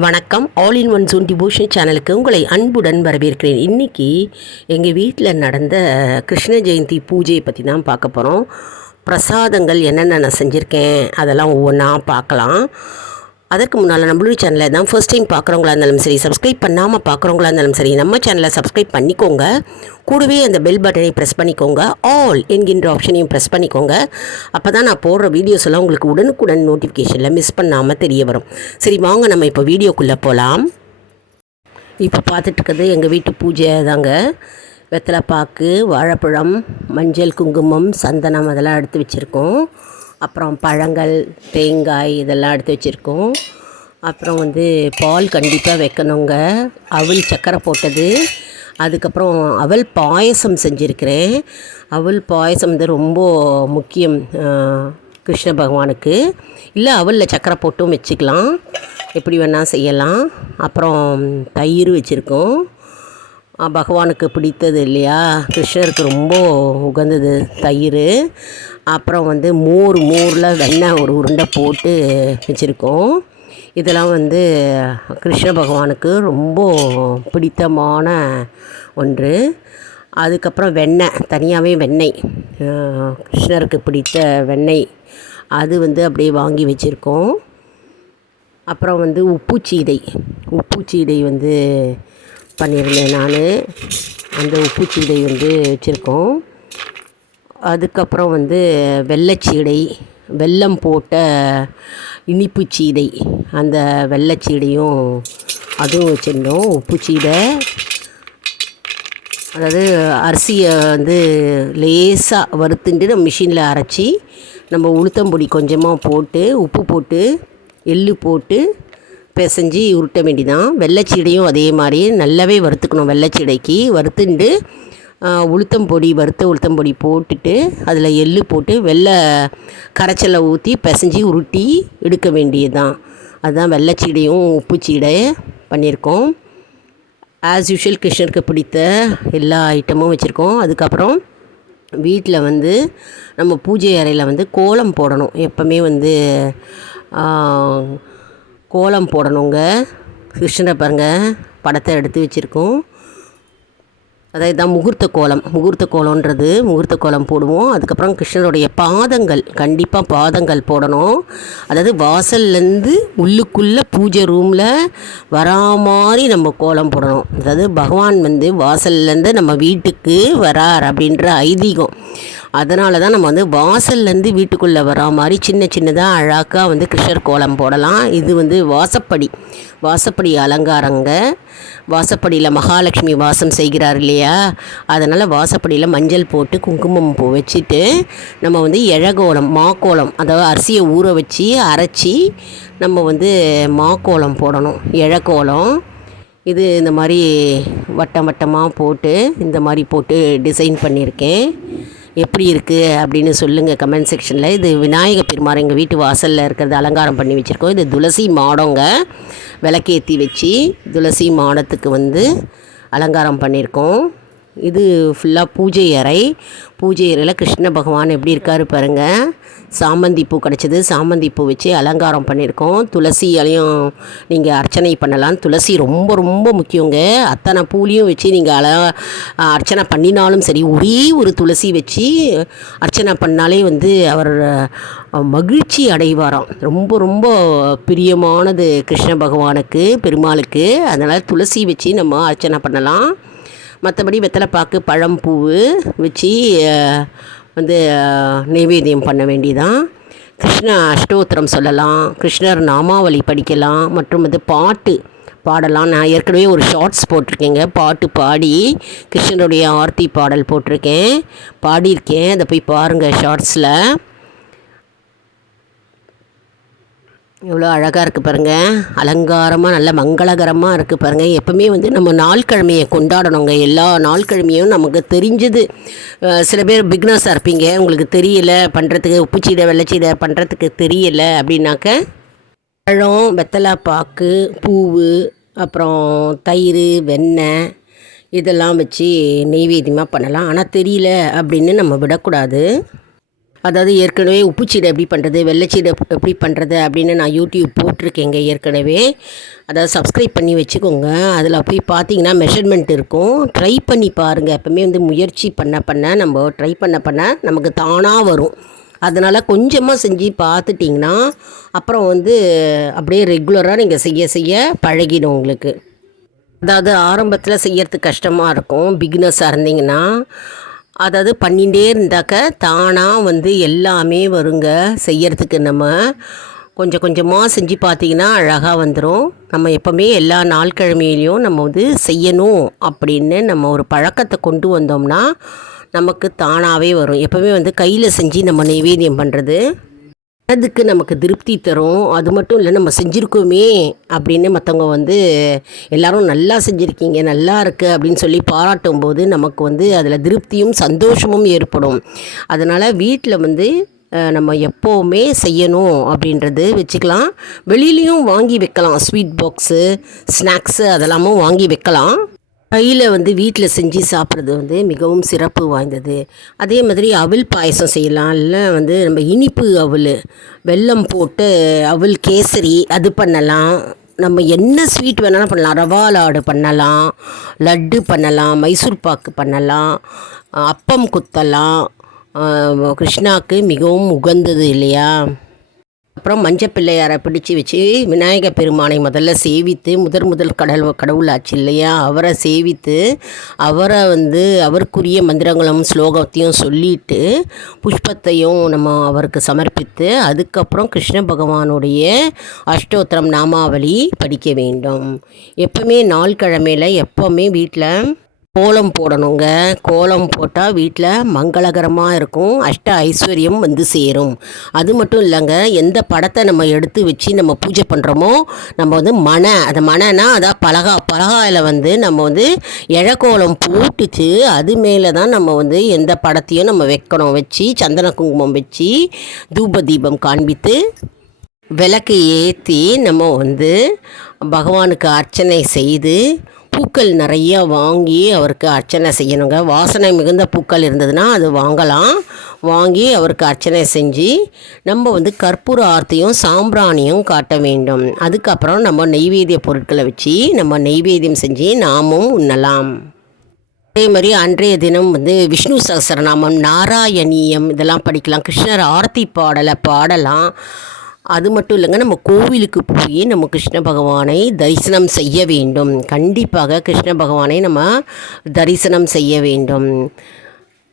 வணக்கம். All in one zone devotion சேனலுக்கு உங்களை அன்புடன் வரவேற்கிறேன். இன்றைக்கி எங்கள் வீட்டில் நடந்த கிருஷ்ண ஜெயந்தி பூஜையை பற்றி தான் பார்க்க போகிறோம். பிரசாதங்கள் என்னென்ன நான் செஞ்சுருக்கேன் அதெல்லாம் ஒவ்வொன்றா பார்க்கலாம். அதற்கு முன்னால் நம்மளுடைய சேனலை தான் ஃபர்ஸ்ட் டைம் பார்க்குறவங்களா இருந்தாலும் சரி, சப்ஸ்கிரைப் பண்ணாமல் பார்க்குறவங்களா இருந்தாலும் சரி, நம்ம சேனலை சப்ஸ்கிரைப் பண்ணிக்கோங்க. கூடவே அந்த பெல் பட்டனை ப்ரெஸ் பண்ணிக்கோங்க. ஆல் என்கின்ற ஆப்ஷனையும் ப்ரெஸ் பண்ணிக்கோங்க. அப்போ தான் நான் போடுற வீடியோஸ் எல்லாம் உங்களுக்கு உடனுக்குடன் நோட்டிஃபிகேஷனில் மிஸ் பண்ணாமல் தெரிய வரும். சரி, வாங்க நம்ம இப்போ வீடியோக்குள்ளே போகலாம். இப்போ பார்த்துட்ருக்கிறது எங்கள் வீட்டு பூஜை தாங்க. வெத்தலைப்பாக்கு, வாழைப்பழம், மஞ்சள், குங்குமம், சந்தனம் அதெல்லாம் எடுத்து வச்சுருக்கோம். அப்புறம் பழங்கள், தேங்காய் இதெல்லாம் எடுத்து வச்சுருக்கோம். அப்புறம் பால் கண்டிப்பாக வைக்கணுங்க. அவல் சக்கரை போட்டது. அதுக்கப்புறம் அவல் பாயசம் செஞ்சுருக்கிறேன். அவல் பாயசம் ரொம்ப முக்கியம் கிருஷ்ண பகவானுக்கு. இல்லை அவலில் சக்கரை போட்டும் வச்சுக்கலாம், எப்படி வேணால் செய்யலாம். அப்புறம் தயிர் வச்சுருக்கோம். பகவானுக்கு பிடித்தது இல்லையா, கிருஷ்ணருக்கு ரொம்ப உகந்தது தயிர். அப்புறம் மோரில் வெண்ணெய் ஒரு உருண்டை போட்டு வச்சுருக்கோம். இதெல்லாம் கிருஷ்ண பகவானுக்கு ரொம்ப பிடித்தமான ஒன்று. அதுக்கப்புறம் வெண்ணெய், தனியாகவே வெண்ணெய், கிருஷ்ணருக்கு பிடித்த வெண்ணெய் அது அப்படியே வாங்கி வச்சுருக்கோம். அப்புறம் உப்புச்சீடை பண்ணியிருந்தேன் நான். அந்த உப்புச்சீடை வச்சுருக்கோம். அதுக்கப்புறம் வெள்ளைச்சீடை, வெல்லம் போட்ட இனிப்பு சீடை, அந்த வெள்ளைச்சீடையும் அதுவும் வச்சுருந்தோம். உப்புச்சீடை அதாவது அரிசியை லேசாக வறுத்துட்டு நம்ம மிஷினில் அரைச்சி நம்ம உளுத்தம்பொடி கொஞ்சமாக போட்டு உப்பு போட்டு எள்ளு போட்டு பிசைஞ்சி உருட்ட வேண்டிதான். வெள்ளைச்சீடையும் அதே மாதிரி நல்லாவே வறுத்துக்கணும். வெள்ளைச்சீடைக்கு வறுத்துண்டு வறுத்த உளுத்தம்பொடி போட்டுட்டு அதில் எள்ளு போட்டு வெள்ளை கரைச்சலை ஊற்றி பிசைஞ்சி உருட்டி எடுக்க வேண்டியது தான். அதுதான் வெள்ளைச்சீடையும் உப்புச்சீடை பண்ணியிருக்கோம். ஆஸ் யூஷுவல் கிருஷ்ணருக்கு பிடித்த எல்லா ஐட்டமும் வச்சுருக்கோம். அதுக்கப்புறம் வீட்டில் நம்ம பூஜை அறையில் கோலம் போடணும். எப்போவுமே கோலம் போடணுங்க. கிருஷ்ணரை பாருங்கள், படத்தை எடுத்து வச்சுருக்கோம். அதாவது தான் முகூர்த்த கோலம்ன்றது முகூர்த்த கோலம் போடுவோம். அதுக்கப்புறம் கிருஷ்ணருடைய பாதங்கள், கண்டிப்பாக பாதங்கள் போடணும். அதாவது வாசல்லேருந்து உள்ளுக்குள்ளே பூஜை ரூமில் வரா மாதிரி நம்ம கோலம் போடணும். அதாவது பகவான் வாசல்லேருந்து நம்ம வீட்டுக்கு வரார் அப்படின்ற ஐதீகம். அதனால தான் நம்ம வாசல்லேருந்து வீட்டுக்குள்ளே வரா மாதிரி சின்ன சின்னதாக அழகாக கிருஷ்ணர் கோலம் போடலாம். இது வாசப்படி அலங்காரங்க. வாசப்படியில் மகாலட்சுமி வாசம் செய்கிறார் இல்லையா, அதனால் வாசப்படியில் மஞ்சள் போட்டு குங்குமம் பூ வச்சுட்டு நம்ம இழகோலம், மாக்கோலம், அதாவது அரிசியை ஊற வச்சு அரைச்சி நம்ம மாக்கோலம் போடணும். இழக்கோலம் இது இந்த மாதிரி வட்டம் வட்டமாக போட்டு இந்த மாதிரி போட்டு டிசைன் பண்ணியிருக்கேன். எப்படி இருக்குது அப்படின்னு சொல்லுங்கள் கமெண்ட் செக்ஷனில். இது விநாயக பெருமாள் எங்கள் வீட்டு வாசலில் இருக்கிறது அலங்காரம் பண்ணி வச்சுருக்கோம். இது துளசி மாடங்க. விளக்கேற்றி வச்சு துளசி மாடத்துக்கு அலங்காரம் பண்ணியிருக்கோம். இது ஃபுல்லாக பூஜை அறையில் கிருஷ்ண பகவான் எப்படி இருக்கார் பாருங்கள். சாமந்தி பூ கிடச்சிது, சாமந்தி பூ வச்சு அலங்காரம் பண்ணியிருக்கோம். துளசியாலையும் நீங்கள் அர்ச்சனை பண்ணலாம். துளசி ரொம்ப ரொம்ப முக்கியங்க. அத்தனை பூலையும் வச்சு நீங்கள் அர்ச்சனை பண்ணினாலும் சரி, ஒரே ஒரு துளசி வச்சு அர்ச்சனை பண்ணாலே அவர் மகிழ்ச்சி அடைவாராம். ரொம்ப ரொம்ப பிரியமானது கிருஷ்ண பகவானுக்கு, பெருமாளுக்கு. அதனால் துளசி வச்சு நம்ம அர்ச்சனை பண்ணலாம். மற்றபடி வெத்தலைப்பாக்கு, பழம், பூ வச்சு நைவேத்தியம் பண்ண வேண்டியதான். கிருஷ்ண அஷ்டோத்திரம் சொல்லலாம், கிருஷ்ணர் நாமாவளி படிக்கலாம், மற்றும் பாட்டு பாடலாம். நான் ஏற்கனவே ஒரு ஷார்ட்ஸ் போட்டிருக்கேங்க. பாட்டு பாடி கிருஷ்ணருடைய ஆர்த்தி பாடல் போட்டிருக்கேன், பாடியிருக்கேன். அதை போய் பாருங்கள் ஷார்ட்ஸில். எவ்வளோ அழகாக இருக்குது பாருங்கள். அலங்காரமாக நல்ல மங்களகரமாக இருக்குது பாருங்கள். எப்போவுமே நம்ம நாள்கிழமையை கொண்டாடணுங்க. எல்லா நாள்கிழமையும் நமக்கு தெரிஞ்சது. சில பேர் பிக்னஸாக இருப்பீங்க, உங்களுக்கு தெரியலை பண்ணுறதுக்கு, உப்புச்சீடை வெள்ளைச்சீடை பண்ணுறதுக்கு தெரியலை அப்படின்னாக்க பழம், வெத்தலைப்பாக்கு, பூவு, அப்புறம் தயிர், வெண்ணெய் இதெல்லாம் வச்சு நெய்வேத்தியமாக பண்ணலாம். ஆனால் தெரியல அப்படின்னு நம்ம விடக்கூடாது. அதாவது ஏற்கனவே உப்புச்சீடை எப்படி பண்ணுறது, வெள்ளைச்சீடை எப்படி பண்ணுறது அப்படின்னு நான் யூடியூப் போட்டிருக்கேங்க ஏற்கனவே. அதாவது சப்ஸ்கிரைப் பண்ணி வச்சுக்கோங்க. அதில் போய் பார்த்தீங்கன்னா மெஷர்மெண்ட் இருக்கும். ட்ரை பண்ணி பாருங்கள். எப்போவுமே வந்து முயற்சி பண்ண நம்ம ட்ரை பண்ண நமக்கு தானாக வரும். அதனால் கொஞ்சமாக செஞ்சு பார்த்துட்டிங்கன்னா அப்புறம் வந்து அப்படியே ரெகுலராக நீங்கள் செய்ய பழகிடும் உங்களுக்கு. அதாவது ஆரம்பத்தில் செய்யறதுக்கு கஷ்டமாக இருக்கும் பிகினர்ஸாக இருந்தீங்கன்னா. அதாவது பண்ணிகிட்டே இருந்தாக்க தானாக வந்து எல்லாமே வருங்க செய்யறதுக்கு. நம்ம கொஞ்சம் கொஞ்சமாக செஞ்சு பார்த்திங்கன்னா அழகாக வந்துடும். நம்ம எப்போவுமே எல்லா நாள்கிழமையிலையும் நம்ம வந்து செய்யணும் அப்படின்னு நம்ம ஒரு பழக்கத்தை கொண்டு வந்தோம்னா நமக்கு தானாகவே வரும். எப்போவுமே வந்து கையில் செஞ்சு நம்ம நைவேத்தியம் பண்ணுறது அதுக்கு நமக்கு திருப்தி தரும். அது மட்டும் இல்லை, நம்ம செஞ்சுருக்கோமே அப்படின்னு மற்றவங்க வந்து எல்லோரும் நல்லா செஞ்சுருக்கீங்க, நல்லா இருக்குது அப்படின்னு சொல்லி பாராட்டும் போது நமக்கு வந்து அதில் திருப்தியும் சந்தோஷமும் ஏற்படும். அதனால் வீட்டில் வந்து நம்ம எப்போவுமே செய்யணும் அப்படின்றது வச்சுக்கலாம். வெளியிலையும் வாங்கி வைக்கலாம். ஸ்வீட் பாக்ஸு, ஸ்நாக்ஸு அதெல்லாமும் வாங்கி வைக்கலாம். கையில் வந்து வீட்டில் செஞ்சு சாப்பிட்றது வந்து மிகவும் சிறப்பு வாய்ந்தது. அதே மாதிரி அவல் பாயசம் செய்யலாம். இல்லை வந்து நம்ம இனிப்பு அவல், வெல்லம் போட்டு அவல் கேசரி அது பண்ணலாம். நம்ம என்ன ஸ்வீட் வேணாலும் பண்ணலாம். ரவா லாடு பண்ணலாம், லட்டு பண்ணலாம், மைசூர் பாக்கு பண்ணலாம், அப்பம் குத்தலாம். கிருஷ்ணாவுக்கு மிகவும் உகந்தது இல்லையா. அப்புறம் மஞ்சள் பிள்ளையாரை பிடிச்சி வச்சு விநாயகர் பெருமானை முதல்ல சேவித்து, முதல் கடவுளாச்சு இல்லையா, அவரை சேவித்து அவரை வந்து அவருக்குரிய மந்திரங்களும் ஸ்லோகத்தையும் சொல்லிட்டு புஷ்பத்தையும் நம்ம அவருக்கு சமர்ப்பித்து அதுக்கப்புறம் கிருஷ்ண பகவானுடைய அஷ்டோத்திரம் நாமாவளி படிக்க வேண்டும். எப்போவுமே நாள் கிழமையில் எப்போவுமே வீட்டில் கோலம் போடணுங்க. கோலம் போட்டால் வீட்டில் மங்களகரமாக இருக்கும், அஷ்ட ஐஸ்வர்யம் வந்து சேரும். அது மட்டும் இல்லைங்க, எந்த படத்தை நம்ம எடுத்து வச்சு நம்ம பூஜை பண்ணுறோமோ நம்ம வந்து அந்த மனைனா அதான் பலகாயில் வந்து நம்ம வந்து இழக்கோலம் போட்டுச்சு அது மேலே தான் நம்ம வந்து எந்த படத்தையும் நம்ம வைக்கணும். வச்சு சந்தன குங்குமம் வச்சு தூப தீபம் காண்பித்து விளக்கு ஏற்றி நம்ம வந்து பகவானுக்கு அர்ச்சனை செய்து பூக்கள் நிறையா வாங்கி அவருக்கு அர்ச்சனை செய்யணுங்க. வாசனை மிகுந்த பூக்கள் இருந்ததுன்னா அது வாங்கி அவருக்கு அர்ச்சனை செஞ்சு நம்ம வந்து கற்பூர ஆர்த்தியும் சாம்பிராணியும் காட்ட வேண்டும். அதுக்கப்புறம் நம்ம நெய்வேத்திய பொருட்களை வச்சு நம்ம நெய்வேத்தியம் செஞ்சு நாமும் உண்ணலாம். அதே மாதிரி அன்றைய தினம் வந்து விஷ்ணு சகஸ்ரநாமம், நாராயணியம் இதெல்லாம் படிக்கலாம். கிருஷ்ணர் ஆர்த்தி பாடலாம். அது மட்டும் இல்லைங்க, நம்ம கோவிலுக்கு போய் நம்ம கிருஷ்ண பகவானை தரிசனம் செய்ய வேண்டும். கண்டிப்பாக கிருஷ்ண பகவானை நம்ம தரிசனம் செய்ய வேண்டும்.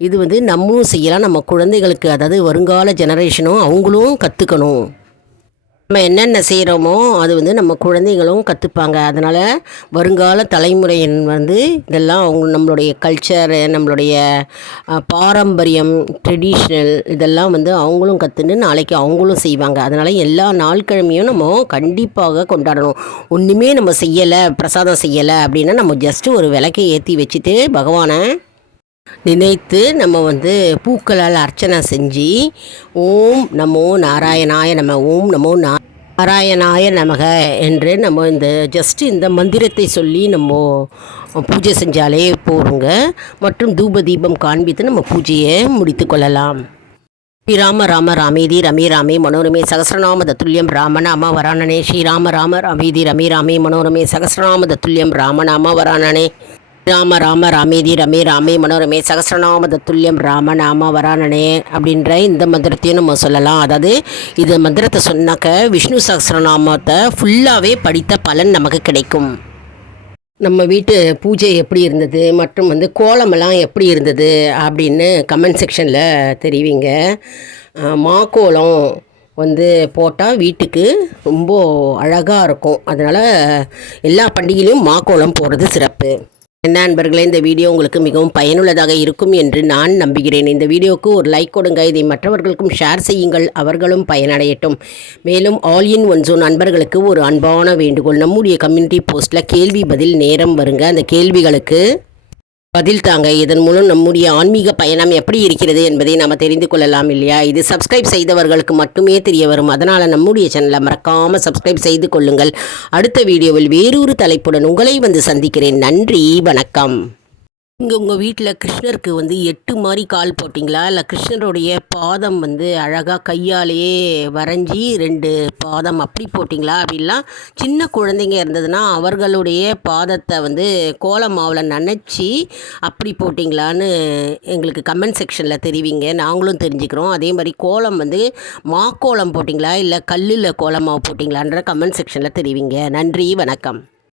இது வந்து நம்மளும் செய்யலாம், நம்ம குழந்தைகளுக்கு, அதாவது வருங்கால ஜெனரேஷனும் அவங்களும் கற்றுக்கணும். நம்ம என்னென்ன செய்கிறோமோ அது வந்து நம்ம குழந்தைகளும் கற்றுப்பாங்க. அதனால் வருங்கால தலைமுறையின் வந்து இதெல்லாம் நம்மளுடைய கல்ச்சரு, நம்மளுடைய பாரம்பரியம், ட்ரெடிஷ்னல் இதெல்லாம் வந்து அவங்களும் கற்றுன்னு நாளைக்கு அவங்களும் செய்வாங்க. அதனால் எல்லா நாள்கிழமையும் நம்ம கண்டிப்பாக கொண்டாடணும். ஒன்றுமே நம்ம செய்யலை, பிரசாதம் செய்யலை அப்படின்னா நம்ம ஜஸ்ட்டு ஒரு விளக்கை ஏற்றி வச்சுட்டு பகவானை நினைத்து நம்ம வந்து பூக்களால் அர்ச்சனை செஞ்சு ஓம் நமோ நாராயணாய நம, ஓம் நமோ நாராயணாய நமக என்று நம்ம இந்த மந்திரத்தை சொல்லி நம்ம பூஜை செஞ்சாலே போருங்க. மற்றும் தூப தீபம் காண்பித்து நம்ம பூஜையை முடித்து கொள்ளலாம். ஸ்ரீராம ராம ராமேதி ரமே ராமே மனோரமே சகஸ்ரநாம தத்துல்யம் ராமநாம வரானனே. ஸ்ரீராம ராம ராமேதி ரமே ராமே மனோரமே சகஸ்ரநாம தத்துல்யம் ராமநாம வரானனே. ராம ராம ராமேதி ரமே ராமே மனோரமே சகஸ்ரநாம தத்துல்யம் ராமநாம வரானனே அப்படின்ற இந்த மந்திரத்தையும் நம்ம சொல்லலாம். அதாவது இந்த மந்திரத்தை சொன்னாக்க விஷ்ணு சகஸ்ரநாமத்தை ஃபுல்லாகவே படித்த பலன் நமக்கு கிடைக்கும். நம்ம வீட்டு பூஜை எப்படி இருந்தது மற்றும் வந்து கோலமெல்லாம் எப்படி இருந்தது அப்படின்னு கமெண்ட் செக்ஷனில் தெரிவிங்க. மாக்கோலம் வந்து போட்டால் வீட்டுக்கு ரொம்ப அழகாக இருக்கும். அதனால் எல்லா பண்டிகையிலையும் மாக்கோலம் போடுறது சிறப்பு. என்ன நண்பர்களே, இந்த வீடியோ உங்களுக்கு மிகவும் பயனுள்ளதாக இருக்கும் என்று நான் நம்புகிறேன். இந்த வீடியோவுக்கு ஒரு லைக் கொடுங்க. இதை மற்றவர்களுக்கும் ஷேர் செய்யுங்கள், அவர்களும் பயனடையட்டும். மேலும் ஆல் இன் ஒன் ஜோன் நண்பர்களுக்கு ஒரு அன்பான வேண்டுகோள். நம்முடைய கம்யூனிட்டி போஸ்ட்டில் கேள்வி பதில் நேரம் வருங்க. அந்த கேள்விகளுக்கு பதில் தாங்க. இதன் மூலம் நம்முடைய ஆன்மீக பயணம் எப்படி இருக்கிறது என்பதை நாம் தெரிந்து கொள்ளலாம் இல்லையா. இது சப்ஸ்கிரைப் செய்தவர்களுக்கு மட்டுமே தெரிய வரும். அதனால் நம்முடைய சேனலை மறக்காமல் சப்ஸ்கிரைப் செய்து கொள்ளுங்கள். அடுத்த வீடியோவில் வேறொரு தலைப்புடன் உங்களை வந்து சந்திக்கிறேன். நன்றி, வணக்கம். இங்கே உங்கள் வீட்டில் கிருஷ்ணருக்கு வந்து 8 மாதிரி கால் போட்டிங்களா, இல்லை கிருஷ்ணருடைய பாதம் வந்து அழகாக கையாலேயே வரைஞ்சி 2 பாதம் அப்படி போட்டிங்களா? அப்படின்லாம் சின்ன குழந்தைங்க இருந்ததுன்னா அவர்களுடைய பாதத்தை வந்து கோல மாவில் நனைச்சி அப்படி போட்டிங்களான்னு எங்களுக்கு கமெண்ட் செக்ஷனில் தெரிவிங்க, நாங்களும் தெரிஞ்சுக்கிறோம். அதே மாதிரி கோலம் வந்து மாக்கோலம் போட்டிங்களா, இல்லை கல்லில் கோலமாவு போட்டிங்களான்ற கமெண்ட் செக்ஷனில் தெரிவிங்க. நன்றி, வணக்கம்.